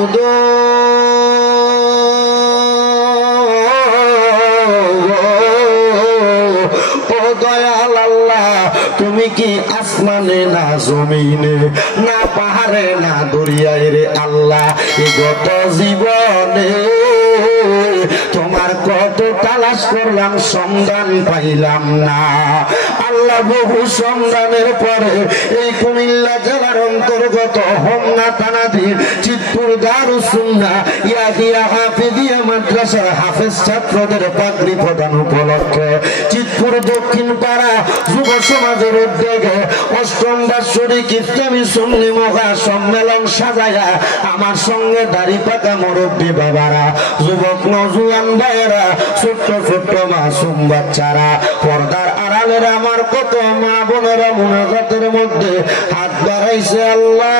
মাবুদ ও দয়াল আল্লাহ, তুমি কি আসমানে না জমিনে না পাহাড়ে না দরিয়ায় রে আল্লাহ, এই গত জীবনে তোমার কত তালাশ করলাম, সন্ধান পাইলাম না আল্লাহ। বহু সন্ধানের পরে এই কুমিল্লা জেলার অন্তর্গত হোমনা থানাধীন চিতপুর দারুস সুন্নাহ ইয়াহিয়া হাফিজিয়া মাদ্রাসার হাফেজ ছাত্রদের পাগড়ি প্রদান উপলক্ষে চিতপুর দক্ষিণ পাড়া যুব সমাজের উদ্যোগে অষ্টম বার্ষিক ইসলামী সুন্নি মহা সম্মেলন সাজায়া আমার সঙ্গে দাড়ি পাকা মুরব্বী বাবারা, যুবক নজুয়ান ভাইয়েরা, ছোট্ট ছোট্ট মাসুম বাচ্চারা, পর্দার আড়ালের আমার কত মা বোনেরা মুনাজাতের মধ্যে হাত বাড়াইছে। আল্লাহ,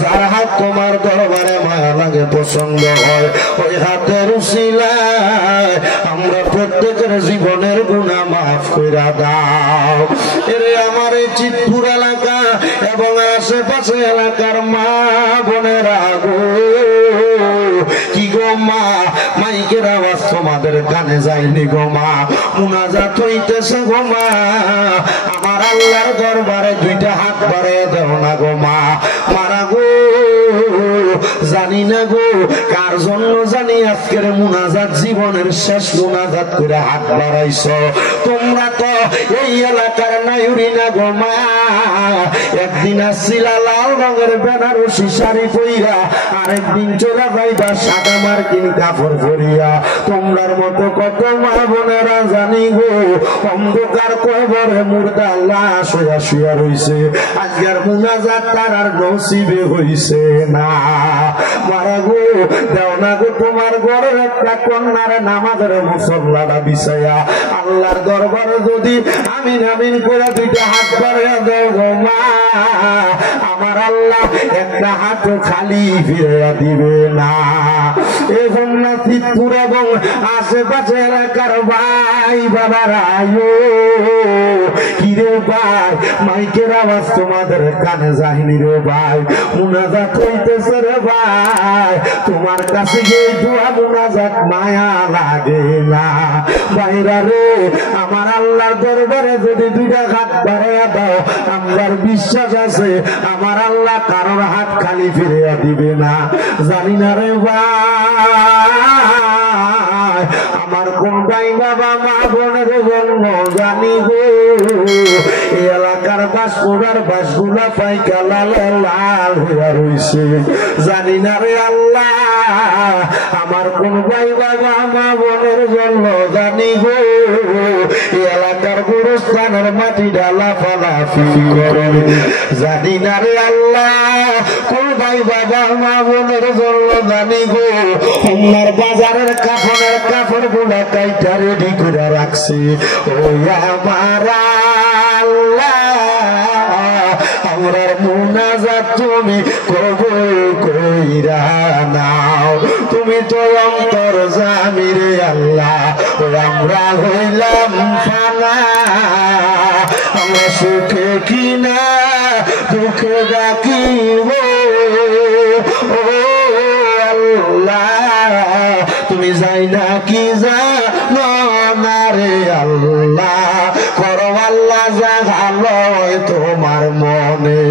যার হাত তোমার দরবারে মায়া লাগে, পছন্দ হয়, ওই হাতের উসিলায় আমরা প্রত্যেকের জীবনের গুনাহ মাফ কইরা দাও। এরে আমার এই চিতপুর এলাকা এবং আশেপাশে এলাকার মা বোনেরা গো, কি গো মা, মাইকের আওয়াজ তোমাদের কানে যায়নি গো মা, মুনাজাত হইতেছে গো মা, আমার আল্লাহর দরবারে দুইটা হাত বাড়িয়ে দেও না গো মা। মারা গো, জানি না গো কার জন্য জানি আজকের মুনাজাত জীবনের শেষ মুনাজাত করে হাত বাড়াইছো। তোমরা তো এই এলাকার নাইউরি না গো মা, একদিন আসছিলা লাল রঙের বেনারসি শাড়ি পইরা, আরেকদিন চলে যাইবা সাদা মার্কিন কাপড় পরিয়া। তোমরার মতো কত মা বোনেরা জানি গো অন্ধকার কবরে মুর্দা লাশ হইয়া শুয়া রইছে, আজকের মুনাজাত তার আর নসিবে হইছে না। মারা গো, দেও না গো তোমার ঘরের একটা কন্যার নামাজের মুসল্লাটা বিছাইয়া আল্লাহর দরবারে যদি আমিন আমিন করে দুইটা হাত বাড়িয়ে দেও গো মা, আমার আল্লাহ একটা হাত খালি ফিরে দিবে না। এবং না চিতপুর এবং আশেপাশে এলাকার ভাই বাবারা, কিরে ভাই, মাইকের আওয়াজ তোমাদের কানে যায়নি রে ভাই, মুনাজাত হইতেছে রে ভাই, তোমার কাছে গিয়ে দোয়া মুনাজাত মায়া লাগে না ভাইরা রে। আমার আল্লাহর দরবারে যদি দুইটা হাত বাড়াইয়া দাও, আমার বিশ্বাস আছে আমার আল্লাহ কারোর হাত খালি ফিরে দিবে না। জানি না রে ভাই, আমার কোন ভাই বাবা মা বোনের জন্য জানি গো এই এলাকার বাসপুরার বাসগুলা পাইকা লাল লাল হইয়া রইছে। জানি না রে আল্লাহ, আমার কোন ভাই বাবা মা বোনের জন্য জানি গো এই এলাকার গুরুস্থানের মাটি ডালা ফালাফি করে। জানি না রে আল্লাহ, কোন ভাই বাবা মা বোনের জন্য জানি গো আমার বাজারের কাপড়ের কাপড় গুলা কাইটা রেডি করে রাখছি। ও আমার আল্লাহ, আমরার মুনাজাত তুমি কবুল কইরা নাও, তুমি তো অন্তর জানি রে আল্লাহ। আমরা হইলাম ফানা, আমরা সুখে কিনা দুঃখে ডাকিব, ও আল্লাহ তুমি যাই না কি জানো না রে আল্লাহ, করো আল্লাহ জাগালয় তোমার মনে।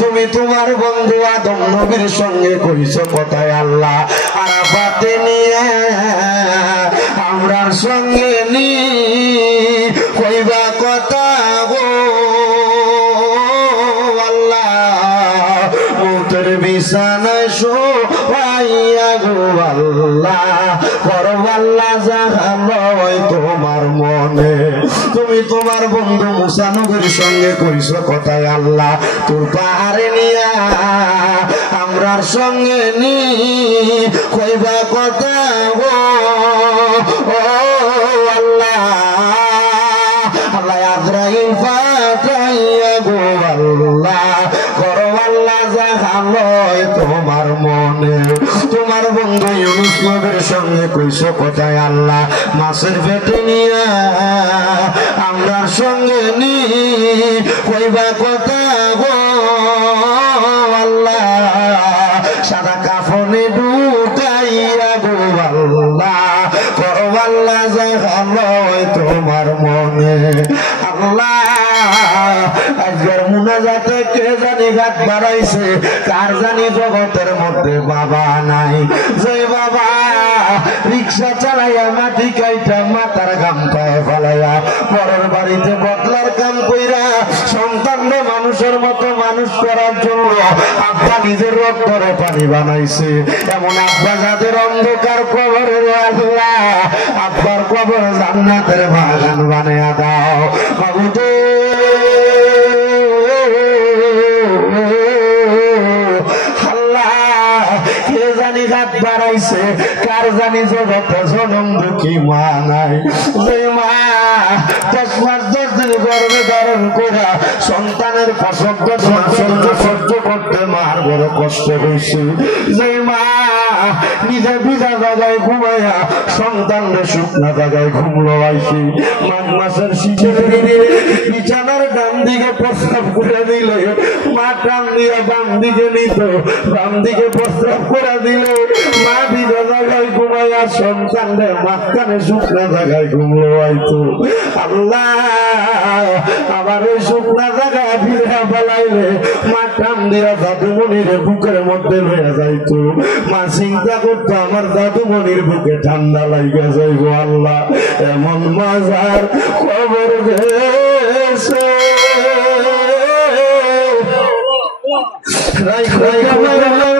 তুমি তোমার বন্ধু আদম নবীর সঙ্গে কইছো কথায় আল্লাহ, আরাফাতে নিয়ে আমরার সঙ্গে নি কইবা কথা গো আল্লাহ, মৌতের বিছানায় শোয়াইয়া গো আল্লাহ, করো আল্লাহ জাগালয় তোমার মনে। তুমি তোমার বন্ধু মুসা নবীর সঙ্গে কইছো কথায় আল্লাহ, তোর পাহাড়ে নিয়া আমরার সঙ্গে নি কইবা কথা গো আল্লাহ, আল্লাহ আজরাইল ফাটাইয়া গো আল্লাহ, করো আল্লাহ জাগালয় তোমার মনে। তোমার বন্ধু ইউনুস নবীর সঙ্গে কইছো কথায় আল্লাহ, মাছের পেটে নিয়া আমরার সঙ্গে নি কইবা কথা গো আল্লাহ, সাদা আল্লাহ জাগানো তোমার মনে আল্লাহ আজকের মুনাজাতে কে জানি হাত বাড়াইছে কার জানি জগতের মধ্যে বাবা নাই যে বাবা রিক্সা চালাইয়া মাটি কাইটা মাথার গাম পায়ে ফেলাইয়া পরের বাড়িতে বদলার কাম কইরা সন্তানকে মানুষের মতো মানুষ করার জন্য আব্বা নিজের রক্তরে পানি বানাইছে এমন আব্বা যাদের অন্ধকার কবরে আল্লাহ আব্বার কবর জান্নাতের বাগান বানিয়ে দাও বাবুদে কে জানি হাত বাড়াইছে কার জানি জগতে জনম দুঃখী মা নাই যে মা 10 মাস 10 দিন গর্ভে ধারণ করা সন্তানের প্রসব সহ্য করতে মার বড় কষ্ট হয়েছে যে মা নিজে ভিজা জায়গায় ঘুমাইয়া সন্তানের শুকনা জায়গায় ঘুমলো আইছে মাঘ মাসের শীতের দিনে বিছানার ডান দিকে প্রস্তাব করে দিলে মা ডান দিয়ে বাম দিকে নিত বাম দিকে প্রস্তাব করে দিলে মা ভিজা জায়গায় ঘুমাইয়া সন্তানের মাঝখানে শুকনা জায়গায় ঘুমলো আইতো আল্লাহ আবার ওই শুকনা জায়গায় ভিজা ফেলাইলে মা টান দিয়া দাদুমণির বুকের মধ্যে লইয়া যাইতো মা চিন্তা করতো আমার দাদুমণির বুকে ঠান্ডা লাগিয়া যাইব আল্লাহ এমন মজার খবর গেছে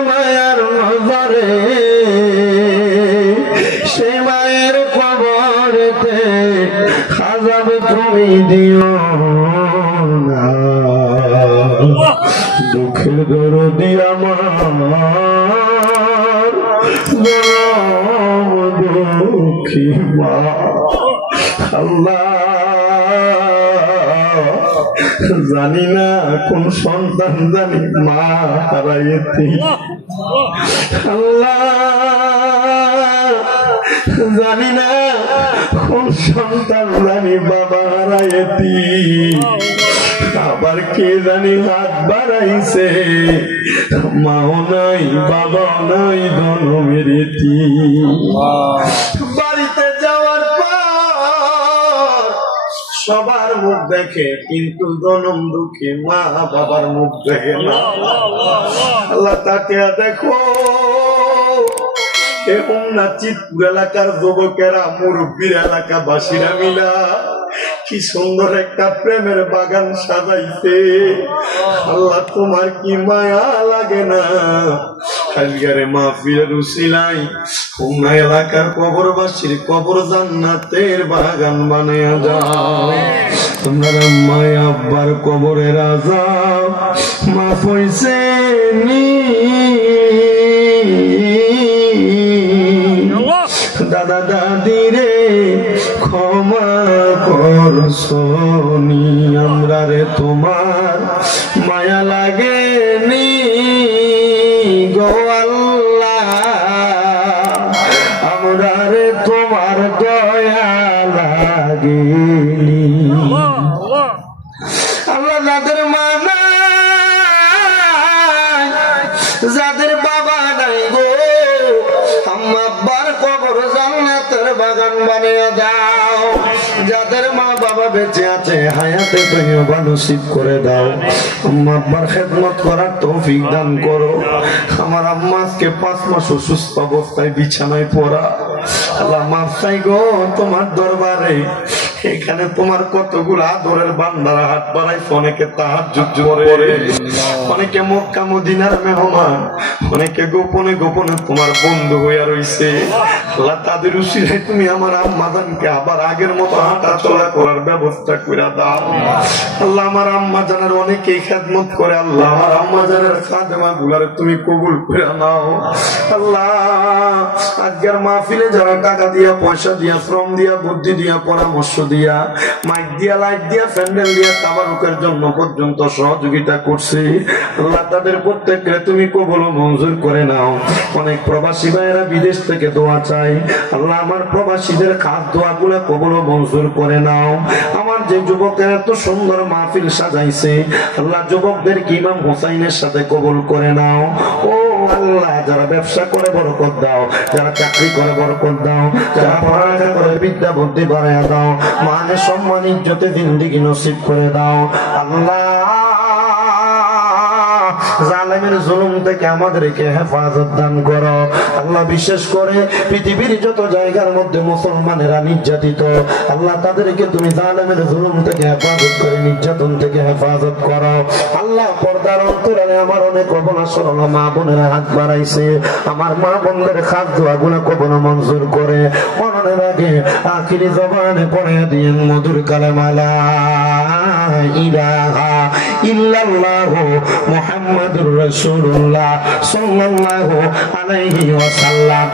মায়ার নজরে সে মায়ের কবরেতে আযাব তুমি দিও না দুঃখের দরদি আমার দুঃখী মা আল্লাহ জানি না কোন সন্তান জানি মা হারাইতে আল্লাহ জানি না কোন সন্তান জানি বাবা হারাইতে আবার কে জানি হাত বাড়াইছে মাও নাই বাবা নাই জনমের বাড়িতে যাওয়ার পর সবার মুখ দেখে কিন্তু জনম দুঃখী মা বাবার মুখ দেখে না আল্লাহ তাকে দেখো এবং না চিতপুর এলাকার যুবকেরা মুরব্বীর এলাকাবাসীরা মিলা কি সুন্দর একটা প্রেমের বাগান সাজাইছে আল্লাহ তোমার কি মায়া লাগে না আজকের মাহফিলের উসিলাই খুলনা এলাকার কবরবাসীর কবর জান্নাতের বাগান বানিয়ে দাও তোমরা মায়া আব্বার কবরের আযাব মাফ হইছে নি দাদা দাদি রে ক্ষমা করছনি আমরা রে তোমার মায়া লাগেনি গো আল্লাহ আমরা রে তোমার দয়া লাগেনি আল্লাহ যাদের মা নাই যাদের বাবা নাই গো আম্মা আব্বার কবর জান্নাতের বাগান বানিয়ে দাও যাদের মা বাবা বেঁচে আছে হায়াতে তৈয়বা নসিব করে দাও আম্মা আব্বার খেদমত করার তৌফিক দান করো আমার আম্মা আজকে 5 মাস অসুস্থ অবস্থায় বিছানায় পড়া আল্লাহ মাফ চাই গো তোমার দরবারে এখানে তোমার কতগুলো আদরের বান্দারা হাত বাড়াইছে অনেকে তাহাজ্জুদ করে অনেকে মক্কা মদিনার মেহমান অনেকে গোপনে গোপনে তোমার বন্ধু হইয়া রইছে আল্লাহ তাদের উসিলায় তুমি আমার আম্মা জানকে আবার আগের মতো হাঁটা চলা করার ব্যবস্থা করে দাও আল্লাহ আমার আম্মা জানের অনেকেই খেদমত করে আল্লাহ আমার আম্মা জানের খাদেমা গুলারে তুমি কবুল করে নাও আল্লাহ আজকের মাহফিলে যারা টাকা দিয়া পয়সা দিয়া শ্রম দিয়া বুদ্ধি দিয়া পরামর্শ দিয়া মাইক দিয়া লাইট দিয়া প্যান্ডেল দিয়া তাবারুকের জন্য পর্যন্ত সহযোগিতা করছে আল্লাহ তাদের প্রত্যেককে তুমি কবুল ও মঞ্জুর করে নাও অনেক প্রবাসী ভাইয়েরা বিদেশ থেকে দোয়া চাই আল্লাহ আমার প্রবাসীদের খাস দোয়াগুলো কবুল ও মঞ্জুর করে নাও আমার যে যুবকেরা এত সুন্দর মাহফিল সাজাইছে আল্লাহ যুবকদের ইমাম হোসাইনের সাথে কবুল করে নাও ও আল্লাহ যারা ব্যবসা করে বরকত দাও, যারা চাকরি করে বরকত দাও, যারা পড়ালেখা করে বিদ্যা বুদ্ধি বাড়াইয়া দাও, মানে সম্মান ইজ্জতে জিন্দেগি নসিব করে দাও আল্লাহ। জালেমের জুলুম থেকে আমাদেরকে হেফাজত দান করো আল্লাহ। বিশেষ করে পৃথিবীর যত জায়গার মধ্যে মুসলমানেরা নির্যাতিত আল্লাহ, তাদেরকে তুমি জালেমের জুলুম থেকে হেফাজত করে, নির্যাতন থেকে হেফাজত করো আল্লাহ। পর্দার অন্তরালে আমার অনেক অবলা সরল মা বোনেরা হাত বাড়াইছে, আমার মা বোনদের খাদ্য দোয়াগুলো কবুল মঞ্জুর করে মরণের আগে আখিরি জবানে পড়ে দিয়েন মধুর কালেমা লা ইলাহা ইল্লাল্লাহু মুহাম্মাদুর রাসূলুল্লাহ সাল্লাল্লাহু আলাইহি ওয়াসাল্লাম।